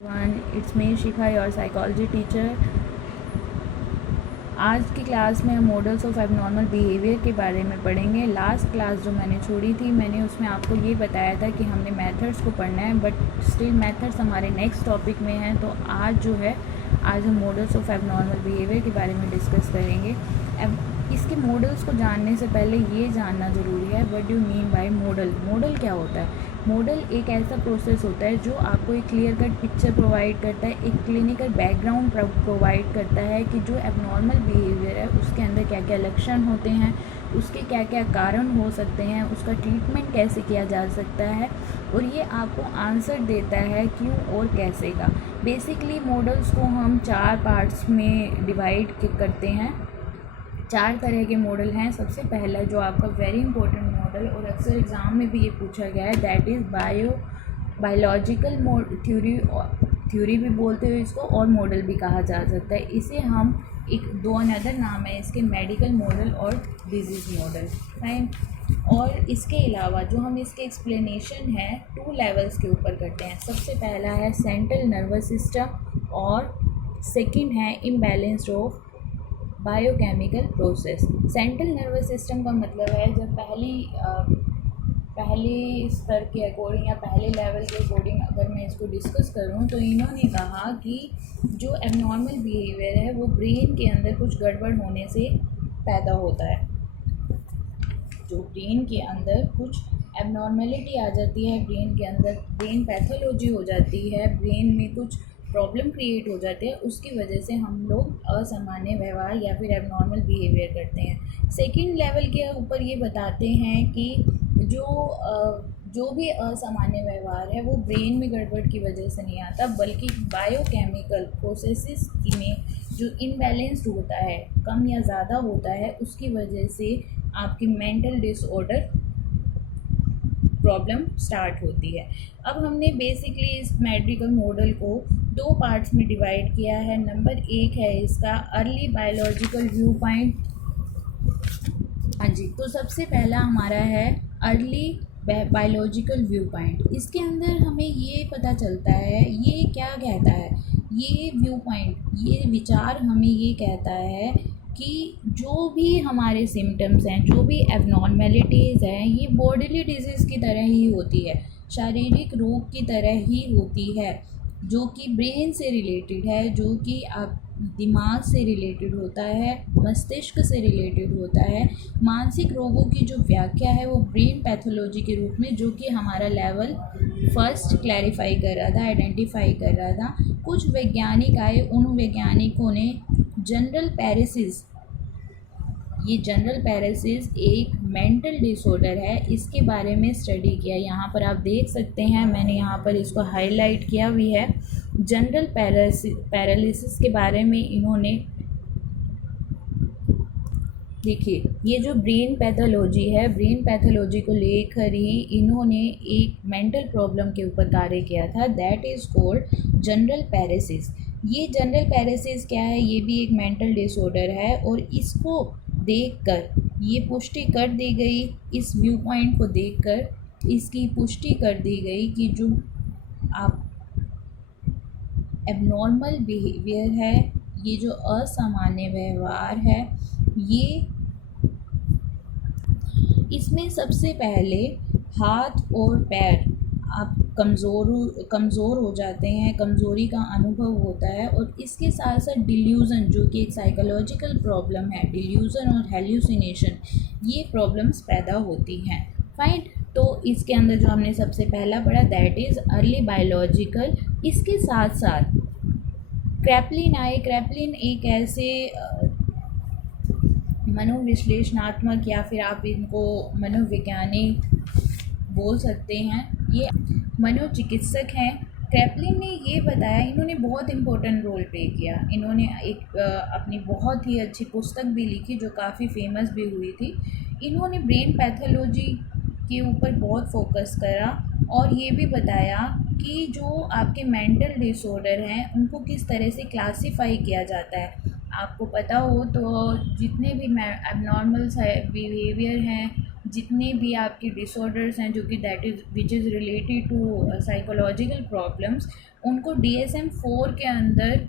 It's me Shikha your psychology teacher. आज की class में हम मॉडल्स ऑफ एबनॉर्मल बिहेवियर के बारे में पढ़ेंगे। लास्ट क्लास जो मैंने छोड़ी थी, मैंने उसमें आपको ये बताया था कि हमने मेथड्स को पढ़ना है, बट स्टिल मेथड्स हमारे नेक्स्ट टॉपिक में हैं। तो आज जो है, आज हम मॉडल्स ऑफ एबनॉर्मल बिहेवियर के बारे में डिस्कस करेंगे। अब इसके मॉडल्स को जानने से पहले ये जानना ज़रूरी है, what do mean by model. Model क्या होता है? मॉडल एक ऐसा प्रोसेस होता है जो आपको एक क्लियर कट पिक्चर प्रोवाइड करता है, एक क्लिनिकल बैकग्राउंड प्रोवाइड करता है कि जो एबनॉर्मल बिहेवियर है उसके अंदर क्या क्या लक्षण होते हैं, उसके क्या क्या कारण हो सकते हैं, उसका ट्रीटमेंट कैसे किया जा सकता है, और ये आपको आंसर देता है क्यों और कैसे का। बेसिकली मॉडल्स को हम 4 पार्ट्स में डिवाइड करते हैं। 4 तरह के मॉडल हैं। सबसे पहला जो आपका वेरी इंपॉर्टेंट मॉडल, और अक्सर एग्ज़ाम में भी ये पूछा गया है, दैट इज़ बायोलॉजिकल थ्योरी भी बोलते हैं इसको, और मॉडल भी कहा जा सकता है। इसे हम दो अनदर नाम है इसके, मेडिकल मॉडल और डिजीज़ मॉडल। फाइन। और इसके अलावा जो हम इसके एक्सप्लेनेशन है 2 लेवल्स के ऊपर करते हैं। सबसे पहला है सेंट्रल नर्वस सिस्टम, और सेकंड है imbalance of biochemical process. Central nervous system का मतलब है जब पहले स्तर के अकॉर्डिंग या पहले लेवल के अकॉर्डिंग अगर मैं इसको डिस्कस करूं, तो इन्होंने कहा कि जो एबनॉर्मल बिहेवियर है वो ब्रेन के अंदर कुछ गड़बड़ होने से पैदा होता है। जो ब्रेन के अंदर कुछ एबनॉर्मेलिटी आ जाती है, ब्रेन के अंदर ब्रेन पैथोलॉजी हो जाती है, ब्रेन में कुछ प्रॉब्लम क्रिएट हो जाती है, उसकी वजह से हम लोग असामान्य व्यवहार या फिर एबनॉर्मल बिहेवियर करते हैं। सेकंड लेवल के ऊपर ये बताते हैं कि जो भी असामान्य व्यवहार है वो ब्रेन में गड़बड़ की वजह से नहीं आता, बल्कि बायोकेमिकल प्रोसेसेस में जो इम्बैलेंस्ड होता है, कम या ज़्यादा होता है, उसकी वजह से आपकी मेंटल डिसऑर्डर प्रॉब्लम स्टार्ट होती है। अब हमने बेसिकली इस मेडिकल मॉडल को 2 पार्ट्स में डिवाइड किया है। नंबर 1 है इसका अर्ली बायोलॉजिकल व्यू पॉइंट। हाँ जी, तो सबसे पहला हमारा है अर्ली बायोलॉजिकल व्यू पॉइंट। इसके अंदर हमें ये पता चलता है, ये क्या कहता है, ये व्यू पॉइंट, ये विचार हमें ये कहता है कि जो भी हमारे सिम्टम्स हैं, जो भी एबनॉर्मेलिटीज़ हैं, ये बॉडीली डिजीज़ की तरह ही होती है, शारीरिक रोग की तरह ही होती है, जो कि ब्रेन से रिलेटेड है, जो कि आप दिमाग से रिलेटेड होता है, मस्तिष्क से रिलेटेड होता है। मानसिक रोगों की जो व्याख्या है वो ब्रेन पैथोलॉजी के रूप में, जो कि हमारा लेवल फर्स्ट क्लैरिफाई कर रहा था, आइडेंटिफाई कर रहा था। कुछ वैज्ञानिक आए, उन वैज्ञानिकों ने जनरल पैरालिसिस, ये जनरल पैरालिसिस एक मेंटल डिसऑर्डर है, इसके बारे में स्टडी किया। यहाँ पर आप देख सकते हैं, मैंने यहाँ पर इसको हाईलाइट किया भी है। जनरल पैरालिसिस के बारे में इन्होंने, देखिए, ये जो ब्रेन पैथोलॉजी है, ब्रेन पैथोलॉजी को लेकर ही इन्होंने एक मेंटल प्रॉब्लम के ऊपर कार्य किया था, that is called general paralysis. ये जनरल पैरालिसिस क्या है? ये भी एक मेंटल डिसऑर्डर है, और इसको देखकर ये पुष्टि कर दी गई, इस व्यू पॉइंट को देखकर इसकी पुष्टि कर दी गई कि जो आप एबनॉर्मल बिहेवियर है, ये जो असामान्य व्यवहार है, ये इसमें सबसे पहले हाथ और पैर आप कमज़ोर हो जाते हैं, कमज़ोरी का अनुभव होता है, और इसके साथ साथ डिल्यूज़न, जो कि एक साइकोलॉजिकल प्रॉब्लम है, डिल्यूज़न और हेल्यूसिनेशन, ये प्रॉब्लम्स पैदा होती हैं। फाइन। तो इसके अंदर जो हमने सबसे पहला पढ़ा, दैट इज़ अर्ली बायोलॉजिकल। इसके साथ साथ क्रैपलिन आए। क्रैपलिन एक ऐसे मनोविश्लेषणात्मक, या फिर आप इनको मनोवैज्ञानिक बोल सकते हैं, ये मनोचिकित्सक हैं। क्रैपलिन ने ये बताया, इन्होंने बहुत इम्पोर्टेंट रोल प्ले किया। इन्होंने एक अपनी बहुत ही अच्छी पुस्तक भी लिखी जो काफ़ी फेमस भी हुई थी। इन्होंने ब्रेन पैथोलॉजी के ऊपर बहुत फोकस करा, और ये भी बताया कि जो आपके मेंटल डिसऑर्डर हैं उनको किस तरह से क्लासिफाई किया जाता है। आपको पता हो तो जितने भी एबनॉर्मल बिहेवियर हैं जितने भी आपके डिसऑर्डर्स हैं जो कि that is which is related to psychological problems, उनको DSM-4 के अंदर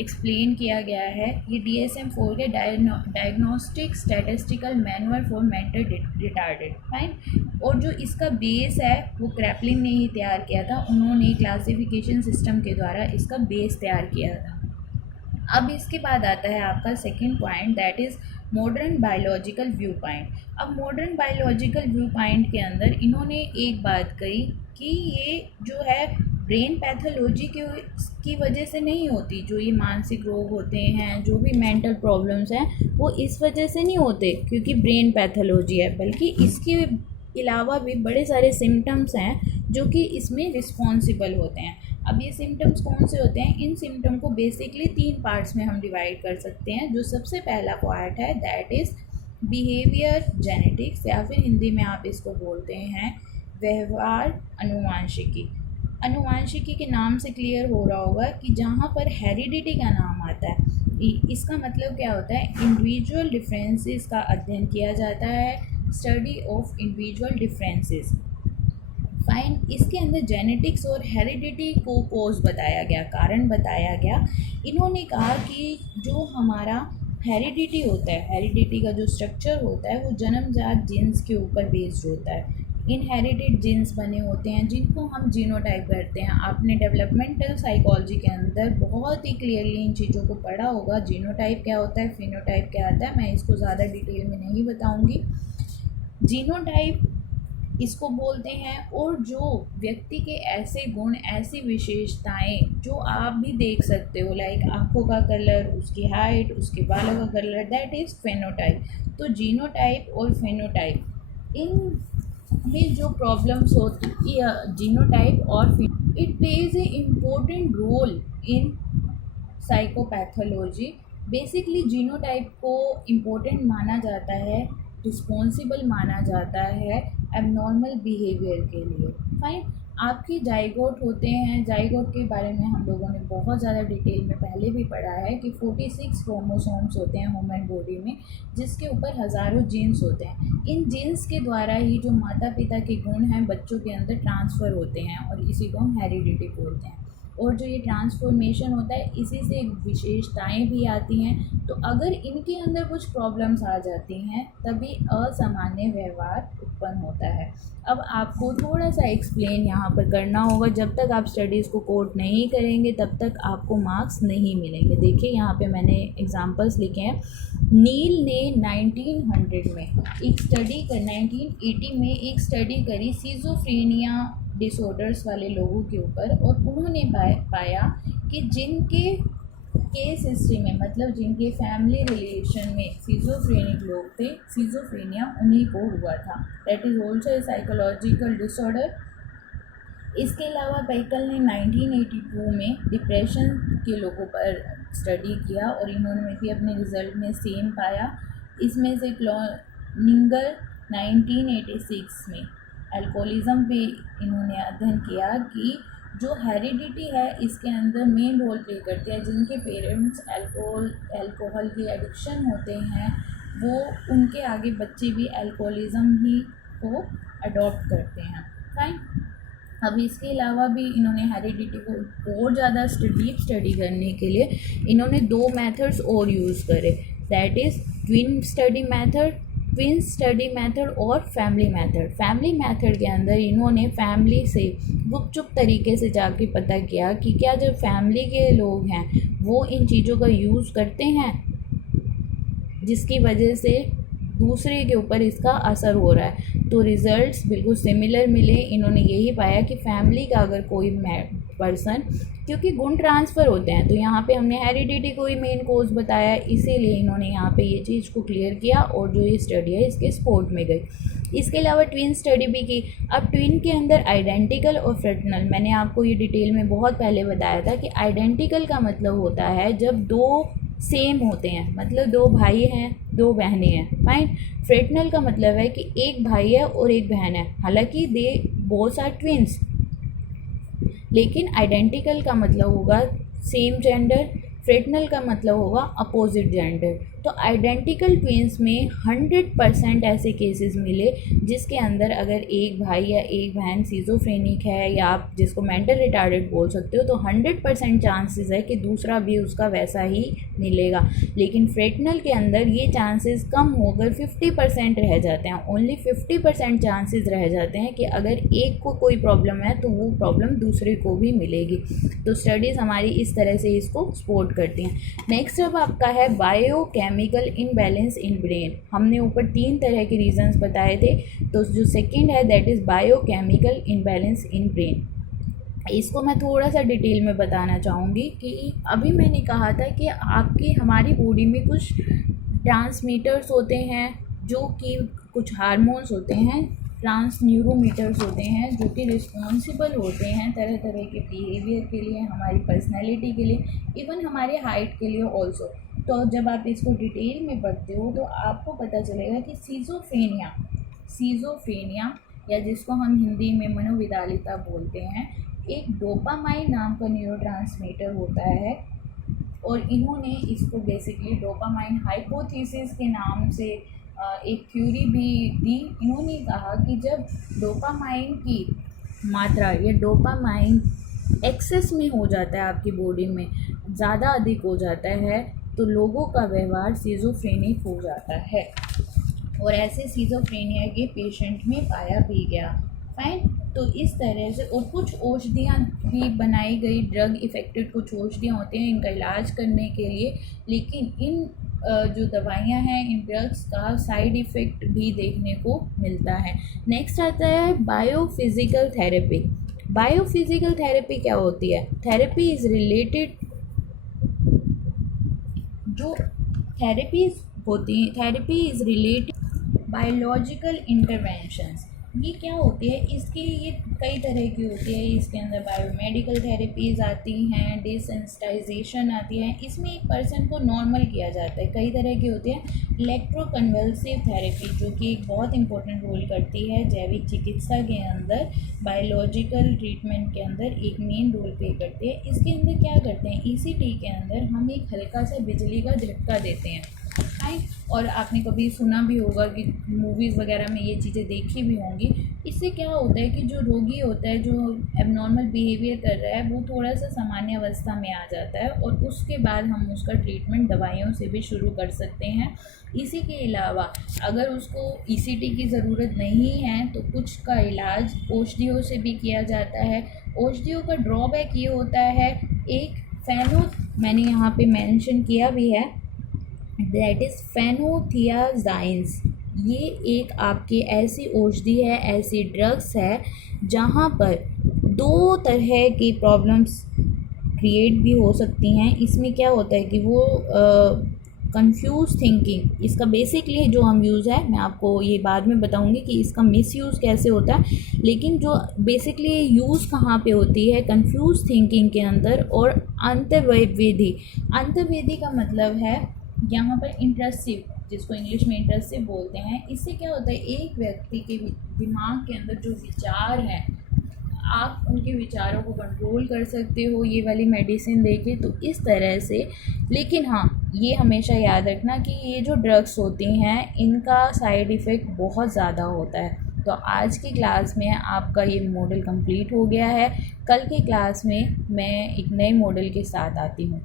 एक्सप्लेन किया गया है। ये DSM-4 के diagnostic statistical manual for mental retarded, fine. और जो इसका बेस है वो क्रैपलिन ने ही तैयार किया था, उन्होंने क्लासिफिकेशन सिस्टम के द्वारा इसका बेस तैयार किया था। अब इसके बाद आता है आपका second point, that is modern biological view point. अब मॉडर्न बायोलॉजिकल व्यू पॉइंट के अंदर इन्होंने एक बात कही कि ये जो है ब्रेन पैथोलॉजी की वजह से नहीं होती, जो ये मानसिक रोग होते हैं, जो भी मेंटल प्रॉब्लम्स हैं, वो इस वजह से नहीं होते क्योंकि ब्रेन पैथोलॉजी है, बल्कि इसके अलावा भी बड़े सारे सिम्टम्स हैं जो कि इसमें रिस्पॉन्सिबल होते हैं। अब ये सिम्टम्स कौन से होते हैं? इन सिम्टम को बेसिकली 3 पार्ट्स में हम डिवाइड कर सकते हैं। जो सबसे पहला पार्ट है दैट इज़ बिहेवियर जेनेटिक्स, या फिर हिंदी में आप इसको बोलते हैं व्यवहार अनुवांशिकी। अनुवांशिकी के नाम से क्लियर हो रहा होगा कि जहाँ पर हेरिडिटी का नाम आता है, इसका मतलब क्या होता है? इंडिविजुअल डिफरेंसेस का अध्ययन किया जाता है, study of individual differences, fine. इसके अंदर जेनेटिक्स और हेरिडिटी को कोज बताया गया, कारण बताया गया। इन्होंने कहा कि जो हमारा हेरिडिटी होता है, हेरिडिटी का जो स्ट्रक्चर होता है वो जन्मजात जीन्स के ऊपर बेस्ड होता है। इनहेरिटेड जीन्स बने होते हैं जिनको हम जीनोटाइप करते हैं। आपने डेवलपमेंटल साइकोलॉजी के अंदर बहुत ही क्लियरली इन चीज़ों को पढ़ा होगा, जीनोटाइप क्या होता है, फिनोटाइप क्या आता है। मैं इसको ज़्यादा डिटेल में नहीं बताऊँगी। जीनोटाइप इसको बोलते हैं, और जो व्यक्ति के ऐसे गुण, ऐसी विशेषताएं जो आप भी देख सकते हो, लाइक आँखों का कलर, उसकी हाइट, उसके बालों का कलर, दैट इज़ फेनोटाइप। तो जीनोटाइप और फेनोटाइप, इन में जो प्रॉब्लम्स होती है, जीनोटाइप और it plays a important role in psychopathology. Basically genotype को इम्पोर्टेंट माना जाता है, रिस्पॉन्सिबल माना जाता है एबनॉर्मल बिहेवियर के लिए, फाइन। आपके जाइगोट होते हैं, जाइगोट के बारे में हम लोगों ने बहुत ज़्यादा डिटेल में पहले भी पढ़ा है कि 46 क्रोमोसोम्स होते हैं ह्यूमन बॉडी में, जिसके ऊपर हज़ारों जीन्स होते हैं। इन जीन्स के द्वारा ही जो माता पिता के गुण हैं बच्चों के अंदर ट्रांसफ़र होते हैं, और इसी को हम हेरिडिटी बोलते हैं। और जो ये ट्रांसफॉर्मेशन होता है, इसी से विशेषताएं भी आती हैं। तो अगर इनके अंदर कुछ प्रॉब्लम्स आ जाती हैं तभी असामान्य व्यवहार उत्पन्न होता है। अब आपको थोड़ा सा एक्सप्लेन यहाँ पर करना होगा। जब तक आप स्टडीज़ को कोट नहीं करेंगे तब तक आपको मार्क्स नहीं मिलेंगे। देखिए यहाँ पे मैंने एग्जांपल्स लिखे हैं। नील ने 1980 में एक स्टडी करी सिजोफ्रेनिया डिसऑर्डर्स वाले लोगों के ऊपर, और उन्होंने पाया कि जिनके केस हिस्ट्री में, मतलब जिनके फैमिली रिलेशन में सिजोफ्रेनिक लोग थे, सिजोफ्रेनिया उन्हीं को हुआ था। That is also a psychological disorder. इसके अलावा पैकल ने 1982 में डिप्रेशन के लोगों पर स्टडी किया, और इन्होंने भी अपने रिजल्ट में सेम पाया। इसमें से क्लोनिंगर 1986 में अल्कोहलिज्म पे इन्होंने अध्ययन किया कि जो हेरिडिटी है इसके अंदर मेन रोल प्ले करती है। जिनके पेरेंट्स अल्कोहल के एडिक्शन होते हैं, वो उनके आगे बच्चे भी अल्कोहलिज्म ही को अडॉप्ट करते हैं, फाइन। अब इसके अलावा भी इन्होंने हेरिडिटी को और ज़्यादा डीप स्टडी करने के लिए इन्होंने 2 मेथड्स और यूज़ करे, that is twin study method और फैमिली मेथड। फैमिली मेथड के अंदर इन्होंने फैमिली से गुपचुप तरीके से जाके पता किया कि क्या जो फैमिली के लोग हैं वो इन चीज़ों का यूज़ करते हैं, जिसकी वजह से दूसरे के ऊपर इसका असर हो रहा है। तो रिज़ल्ट्स बिल्कुल सिमिलर मिले। इन्होंने यही पाया कि फैमिली का अगर कोई पर्सन, क्योंकि गुण ट्रांसफ़र होते हैं, तो यहाँ पे हमने हेरिडिटी को ही मेन कोज बताया, इसीलिए इन्होंने यहाँ पे ये चीज़ को क्लियर किया, और जो ये स्टडी है इसके सपोर्ट में गई। इसके अलावा ट्विन स्टडी भी की। अब ट्विन के अंदर आइडेंटिकल और फ्रेटर्नल, मैंने आपको ये डिटेल में बहुत पहले बताया था कि आइडेंटिकल का मतलब होता है जब 2 सेम होते हैं, मतलब 2 भाई हैं 2 बहनें हैं, फाइन। फ्रेटर्नल का मतलब है कि एक भाई है और एक बहन है, हालांकि दे बोथ आर ट्विंस। लेकिन आइडेंटिकल का मतलब होगा सेम जेंडर, फ्रेटनल का मतलब होगा अपोजिट जेंडर। तो आइडेंटिकल ट्विंस में 100% ऐसे केसेस मिले जिसके अंदर अगर एक भाई या एक बहन सीजोफ्रेनिक है या आप जिसको मेंटल रिटार्डेड बोल सकते हो, तो 100% चांसेस है कि दूसरा भी उसका वैसा ही मिलेगा। लेकिन फ्रेटनल के अंदर ये चांसेस कम होकर 50% रह जाते हैं। ओनली 50% चांसेस रह जाते हैं कि अगर एक को कोई प्रॉब्लम है तो वो प्रॉब्लम दूसरे को भी मिलेगी। तो स्टडीज़ हमारी इस तरह से इसको सपोर्ट करती हैं। नेक्स्ट अब आपका है बायोकेमिकल इनबैलेंस इन ब्रेन। हमने ऊपर 3 तरह के रीजंस बताए थे, तो जो सेकंड है that is biochemical imbalance in brain. इसको मैं थोड़ा सा डिटेल में बताना चाहूँगी कि अभी मैंने कहा था कि आपकी हमारी बॉडी में कुछ ट्रांसमीटर्स होते हैं जो कि कुछ हार्मोन्स होते हैं, ट्रांसन्यूरोमीटर्स होते हैं जो कि रिस्पॉन्सिबल होते हैं तरह तरह के बिहेवियर के लिए, हमारी पर्सनैलिटी के लिए, इवन हमारे हाइट के लिए ऑल्सो। तो जब आप इसको डिटेल में पढ़ते हो तो आपको पता चलेगा कि सीजोफ्रेनिया या जिसको हम हिंदी में मनोविदालिता बोलते हैं, एक डोपामाइन नाम का न्यूरोट्रांसमीटर होता है और इन्होंने इसको बेसिकली डोपामाइन हाइपोथेसिस के नाम से एक थ्योरी भी दी। इन्होंने कहा कि जब डोपामाइन की मात्रा या डोपामाइन एक्सेस में हो जाता है, आपकी बॉडी में ज़्यादा अधिक हो जाता है, तो लोगों का व्यवहार सीजोफ्रेनिक हो जाता है और ऐसे सीजोफ्रेनिया के पेशेंट में पाया भी गया। फाइन। तो इस तरह से और कुछ औषधियाँ भी बनाई गई, ड्रग इफ़ेक्टेड कुछ औषधियाँ होती हैं इनका इलाज करने के लिए, लेकिन इन जो दवाइयाँ हैं इन ड्रग्स का साइड इफ़ेक्ट भी देखने को मिलता है। नेक्स्ट आता है बायोफिज़िकल थेरेपी। बायोफिज़िकल थेरेपी क्या होती है? थेरेपी इज़ रिलेटेड, जो थेरेपीज़ होती हैं, therapy is related biological interventions. ये क्या होती है? इसकी ये कई तरह की होती है। इसके अंदर बायोमेडिकल थेरेपीज़ आती हैं, डिसेंसिटाइजेशन आती है, इसमें एक पर्सन को नॉर्मल किया जाता है। कई तरह की होती है। इलेक्ट्रोकन्वल्सिव थेरेपी जो कि एक बहुत इंपॉर्टेंट रोल करती है जैविक चिकित्सा के अंदर, बायोलॉजिकल ट्रीटमेंट के अंदर एक मेन रोल प्ले करती है। इसके अंदर क्या करते हैं, ईसीटी के अंदर हम एक हल्का सा बिजली का झटका देते हैं। और आपने कभी सुना भी होगा कि मूवीज़ वगैरह में ये चीज़ें देखी भी होंगी। इससे क्या होता है कि जो रोगी होता है, जो एबनॉर्मल बिहेवियर कर रहा है, वो थोड़ा सा सामान्य अवस्था में आ जाता है और उसके बाद हम उसका ट्रीटमेंट दवाइयों से भी शुरू कर सकते हैं। इसी के अलावा अगर उसको ईसीटी की ज़रूरत नहीं है तो कुछ का इलाज औषधियों से भी किया जाता है। औषधियों का ड्रॉबैक ये होता है, एक मैंने यहाँ पे मेंशन किया भी है, दैट इज़ फेनोथियाजाइंस। ये एक आपकी ऐसी औषधि है, ऐसी ड्रग्स है जहाँ पर 2 तरह की प्रॉब्लम्स क्रिएट भी हो सकती हैं। इसमें क्या होता है कि वो कंफ्यूज थिंकिंग, इसका बेसिकली जो हम यूज़ है, मैं आपको ये बाद में बताऊंगी कि इसका मिसयूज़ कैसे होता है, लेकिन जो बेसिकली यूज़ कहाँ पे होती है, कंफ्यूज थिंकिंग के अंदर। और अंतर्वेदी का मतलब है यहाँ पर इंट्रसिव, जिसको इंग्लिश में इंट्रसिव बोलते हैं। इससे क्या होता है, एक व्यक्ति के दिमाग के अंदर जो विचार हैं, आप उनके विचारों को कंट्रोल कर सकते हो ये वाली मेडिसिन देके। तो इस तरह से, लेकिन हाँ ये हमेशा याद रखना कि ये जो ड्रग्स होती हैं इनका साइड इफ़ेक्ट बहुत ज़्यादा होता है। तो आज की क्लास में आपका ये मॉडल कंप्लीट हो गया है। कल की क्लास में मैं एक नए मॉडल के साथ आती हूँ।